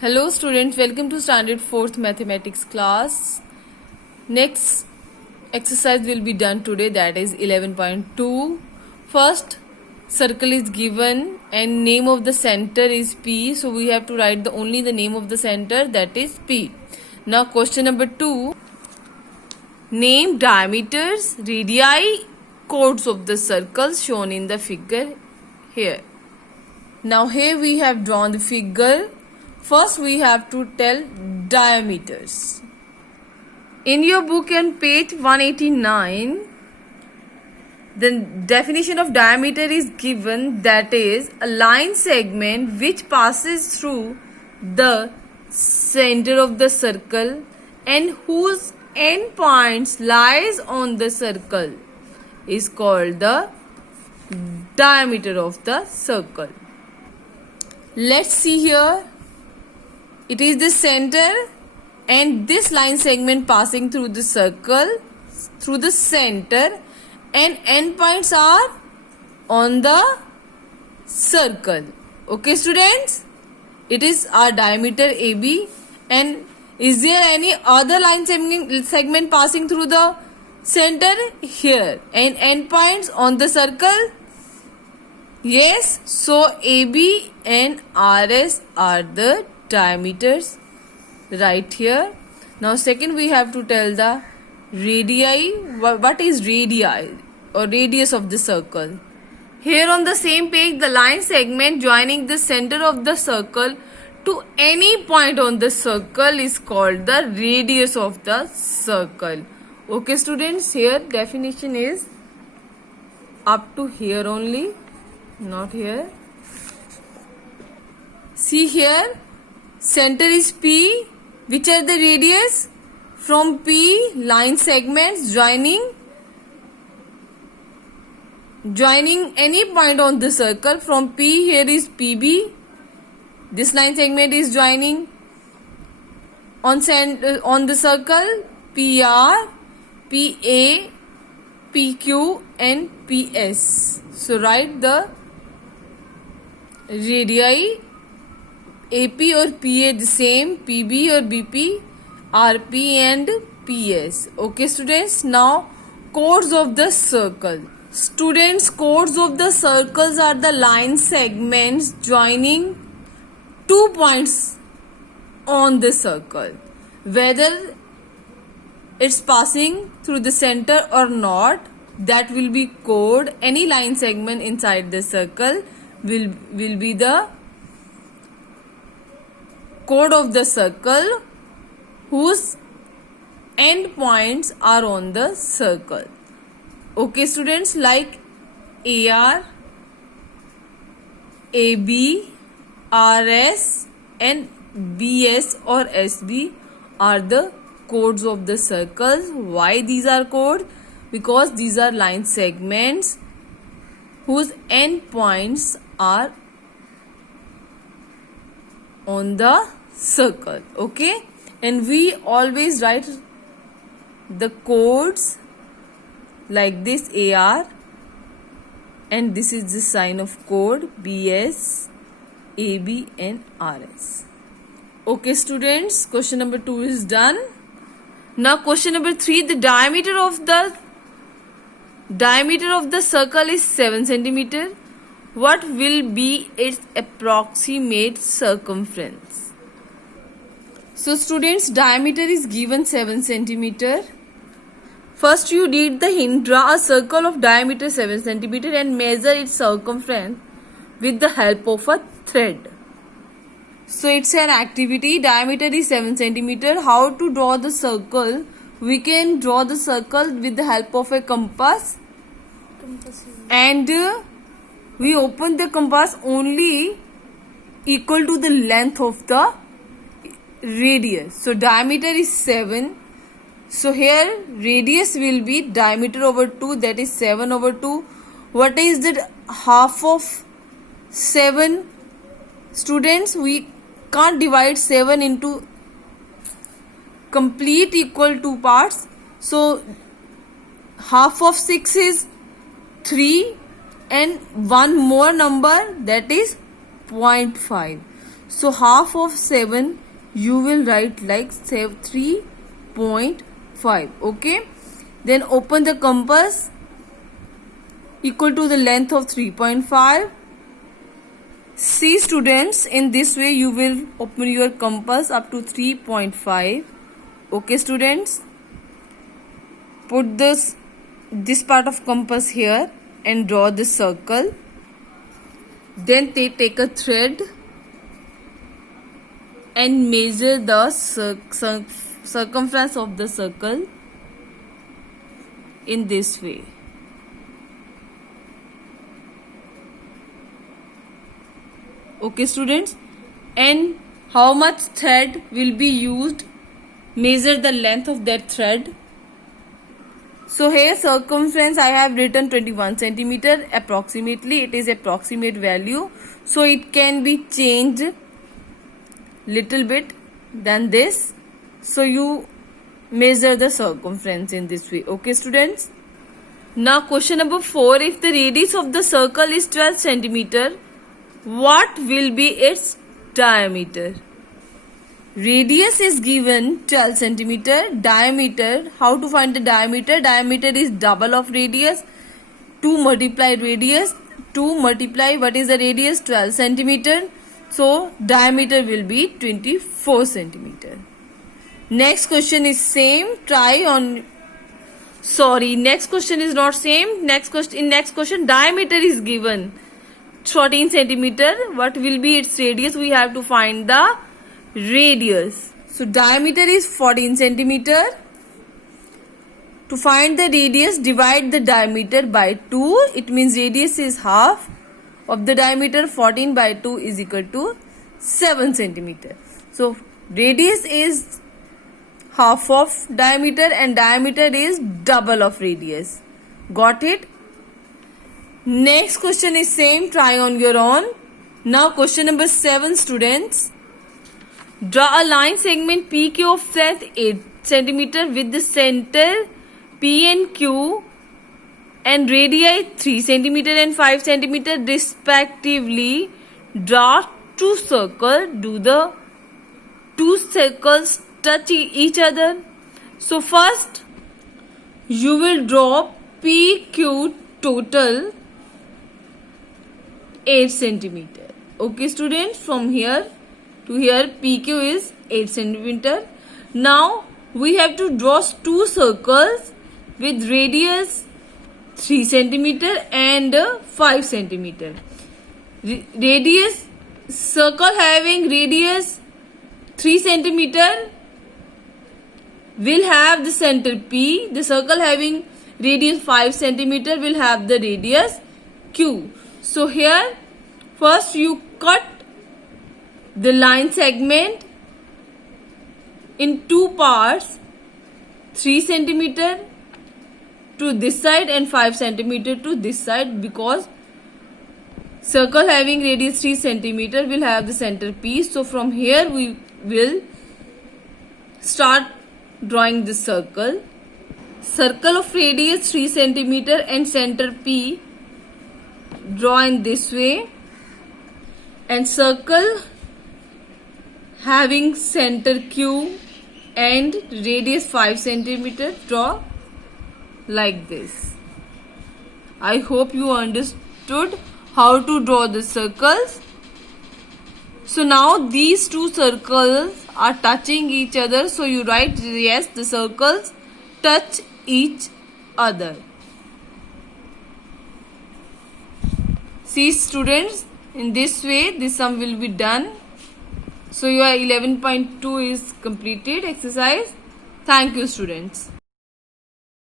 Hello students, welcome to standard 4th mathematics class. Next exercise will be done today, that is 11.2. First circle is given and name of the center is P, so we have to write only the name of the center, that is P. Now question number 2, name diameters, radii, chords of the circles shown in the figure here. Now here we have drawn the figure. First we have to tell diameters. In your book on page 189, the definition of diameter is given, that is a line segment which passes through the center of the circle and whose end points lies on the circle is called the diameter of the circle. Let's see here. It is the center and this line segment passing through the circle, through the center, and endpoints are on the circle. Okay students? It is our diameter AB, and is there any other line segment passing through the center? Here. And endpoints on the circle? Yes. So AB and RS are the diameters right here. Now second we have to tell the radii. What is radii or radius of the circle? Here on the same page, the line segment joining the center of the circle to any point on the circle is called the radius of the circle. Okay students, here definition is up to here only, not here. See here, center is P. Which are the radius? From P, line segments joining any point on the circle. From P, here is PB. This line segment is joining on the circle PR, PA, PQ and PS. So write the radii. AP or PA the same, PB or BP, RP and PS. Okay students, now chords of the circle. Students, chords of the circles are the line segments joining 2 points on the circle. Whether it's passing through the center or not, that will be chord. Any line segment inside the circle will be the chord of the circle whose end points are on the circle. Okay students, like AR, AB, RS and BS or SB are the chords of the circles. Why these are chords? Because these are line segments whose end points are on the circle. Okay, and we always write the chords like this, AR, and this is the sign of chord BS, AB and RS. Okay students, question number 2 is done. Now question number 3, the diameter of the circle is 7 centimeter. What will be its approximate circumference? So students, diameter is given 7 centimeter. First you read the hint, draw a circle of diameter 7 centimeter and measure its circumference with the help of a thread. So it's an activity, diameter is 7 centimeter. How to draw the circle? We can draw the circle with the help of a compass. And we open the compass only equal to the length of the radius. So diameter is 7. So here radius will be diameter over 2, that is 7 over 2. What is the half of 7? Students, we can't divide 7 into complete equal 2 parts. So half of 6 is 3 and one more number, that is 0.5. So half of 7 you will write like 3.5. Okay. Then open the compass equal to the length of 3.5. See students, in this way you will open your compass up to 3.5. Okay students, put this part of compass here and draw the circle. Then take a thread and measure the circumference of the circle in this way. Okay students, and how much thread will be used, measure the length of that thread. So here circumference I have written 21 centimeter approximately. It is approximate value, so it can be changed little bit than this. So you measure the circumference in this way. Okay students. Now question number 4. If the radius of the circle is 12 centimeter, what will be its diameter? Radius is given 12 centimeter. Diameter, how to find the diameter? Diameter is double of radius. 2 multiply radius. 2 multiply what is the radius? 12 centimeter. So diameter will be 24 centimeter. Next question is same. Next question is not same. Next question diameter is given 14 centimeter. What will be its radius? We have to find the radius. So diameter is 14 centimeter. To find the radius, divide the diameter by 2. It means radius is half of the diameter. 14 by 2 is equal to 7 centimeter. So radius is half of diameter and diameter is double of radius. Got it? Next question is same. Try on your own. Now question number 7 students. Draw a line segment PQ of length 8 centimeter with the center P and Q and radii 3 centimeter and 5 centimeter respectively. Draw 2 circles. Do the 2 circles touch each other? So first you will draw PQ total 8 centimeter. Okay students, from here to here PQ is 8 centimeter. Now we have to draw 2 circles with radius 3 centimeter and 5 centimeter. Radius, circle having radius 3 centimeter will have the center P. The circle having radius 5 centimeter will have the radius Q. So here first you cut the line segment in 2 parts, 3 centimeter to this side and 5 centimeter to this side, because circle having radius 3 centimeter will have the center P. So from here we will start drawing the circle. Circle of radius 3 centimeter and center P, draw in this way, and circle having center Q and radius 5 centimeter, draw like this. I hope you understood how to draw the circles. So now these 2 circles are touching each other. So you write yes, the circles touch each other. See students, in this way this sum will be done. So your 11.2 is completed exercise. Thank you students.